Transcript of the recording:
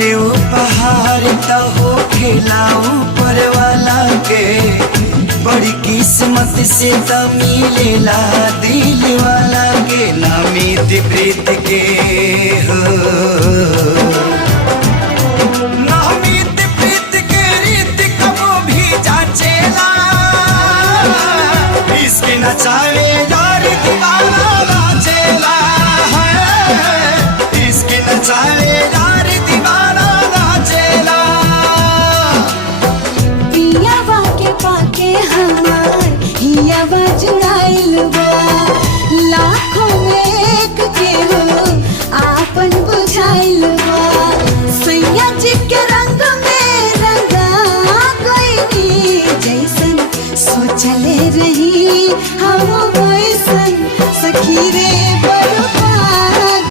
अरे उपहार तो हो खेला ऊपर वाला के, बड़ी किस्मत से तो मिलेला दिल वाला के, नामित प्रीत के हो नामित प्रीत के रीत कबो भी जाचेला, इसके नचावे